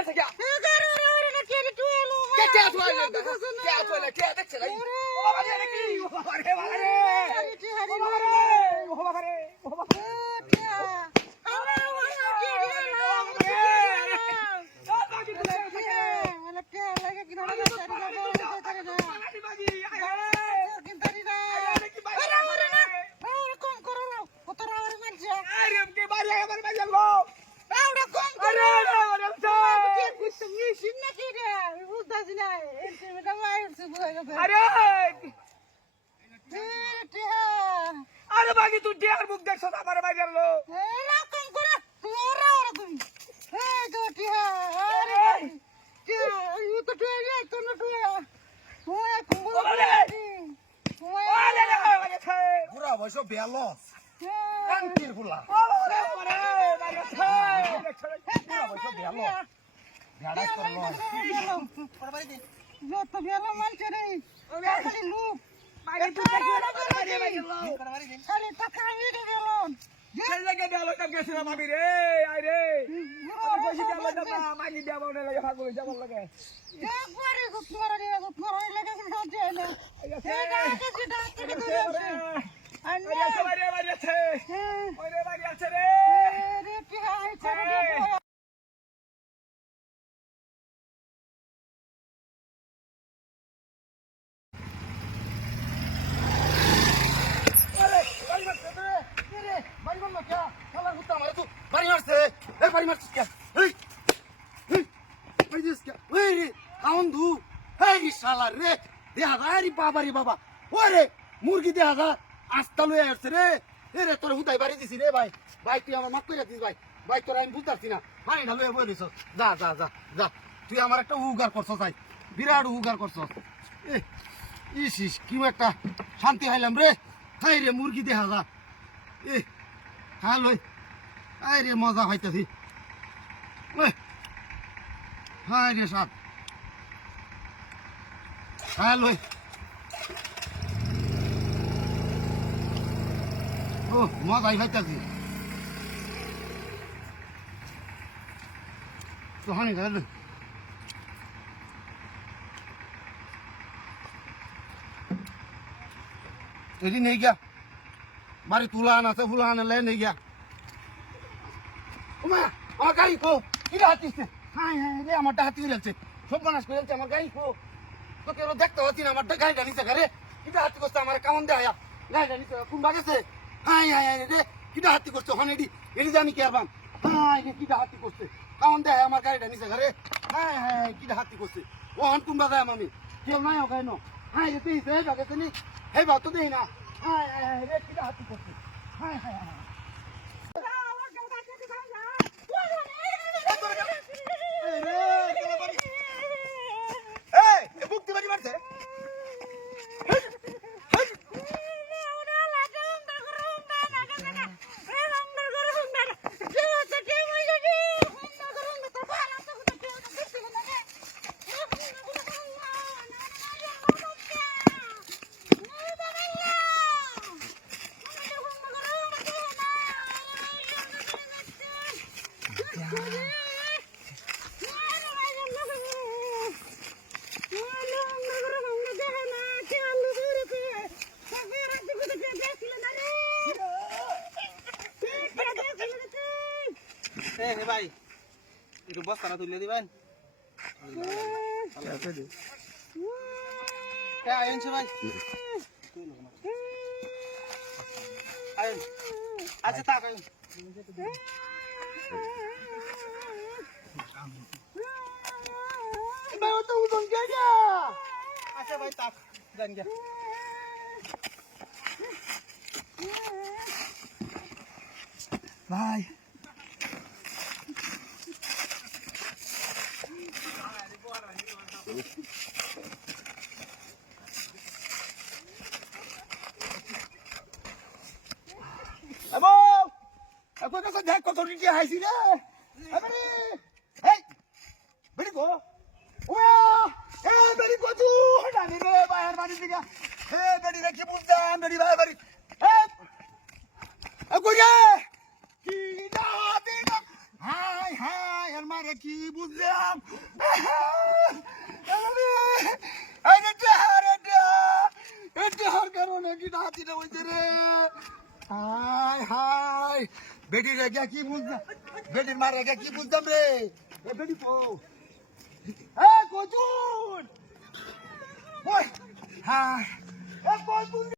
করছে কি কে তুই কে দেখছ না ও বাবা রে কি ও বাবা রে বাবা রে ও বাবা রে ও বাবা রে আরে বাকি তুই টিয়ার মুখ দেখছ আমার ভাই গেল এরকম করে তোরা ওরকম এই তো টিয়া আরে টিয়া এই তো টিয়া তো না টিয়া ওই কুমড়ো ওই আরে রে ছে পুরা বয়স বেলস কান্তির গুলা ওরে ওরে লাগে ছে পুরা বয়স বেলস গাড়া করলো যত বেলা মানছে রে খালি লুক মাগে তুই দেখি না মাগে মাগে গেল খালি টাকা নিয়ে গেল সেই জায়গা দেওয়া লোকটাম গেছিল ভাবি রে আই রে আমি কইছি দেওয়া লোকটা মাগি দেওয়া মনে লাগে ভাগ হই যাবার লাগে একবারে তোমার লাগে না যায় এই কাছে ডাক্তার করে আরে আছে বাড়ি আছে ওরে বাড়ি আছে রে রে টিয়া আইছে মুরগি দেখা যা আস্তা লয়ে আসছে রে এ রে তোর হুদাই বাড়ি দিছি রে ভাই ভাই তুই আমার মাফ করে দিস ভাই ভাই তোর আমি বুঝতে পারছি না হাই না লয়ে বলিস যা যা যা যা তুই আমার একটা উগার করছস ভাই বিরাট উগার করছস এ ইস কি একটা শান্তি হাইলাম রে হাই রে মুরগি দেখা যা এ হ্যালো আই রে মজা হইতেছি হাই রে সাপ হ্যালো ও মজাই হইতেছি তো হানি গেল এদি নেই গিয়া বাড়ি তুলান আছে ফুলান লে নেই গিয়া ওমা আমার গাড়ি কো কিরা হাতিছে হাই হাই রে আমারটা হাতি গেলছে সব বানাস করে গেলছে আমার গাড়ি কো তো কেউ দেখতে হচ্ছি না আমারটা গাড়িটা নিচে ঘরে কিরা হাতি করছে আমার কেমন দেয়া গাড়িটা নিচে কোন বাগেছে হাই হাই হাই রে কিরা হাতি করছে হন এডি এডি জানি কি আরবাম হাই রে কিরা হাতি করছে কেমন দেয়া আমার গাড়িটা নিচে ঘরে হাই হাই কিরা হাতি করছে ও হন কোন বাগায় আমি কেউ নাই ওখানে নো হাই রে তুই সে বাগেছে নি হে বাগ তো দেই না হাই হাই হাই রে কিরা হাতি করছে হাই হাই হাই ভাই একটু বস্তাটা তুলে দিবেন ভাই আচ্ছা থাক আচ্ছা ভাই থাক জান গে ভাই এখন তো দেখ কত রিটি হাইছি রে আরে এই বেড়ি গো ওয়া এ বেড়ি গো তু হটানি রে বাহির বাড়ি দিগা এ বেড়ি রে কি বুঝাম বেড়ি ভাই বাড়ি এ কইরে কি দাতে হাই হাই আলমারে গে কি বুঝলাম হার কারণে কি হাতিটা হয়েছে রে হাই হাই বেটির রেগে কি বুঝলাম বেটির মার রেগে কি বুঝলাম রে এ বেটি পো এ কচুন ওই হাই এ কচুন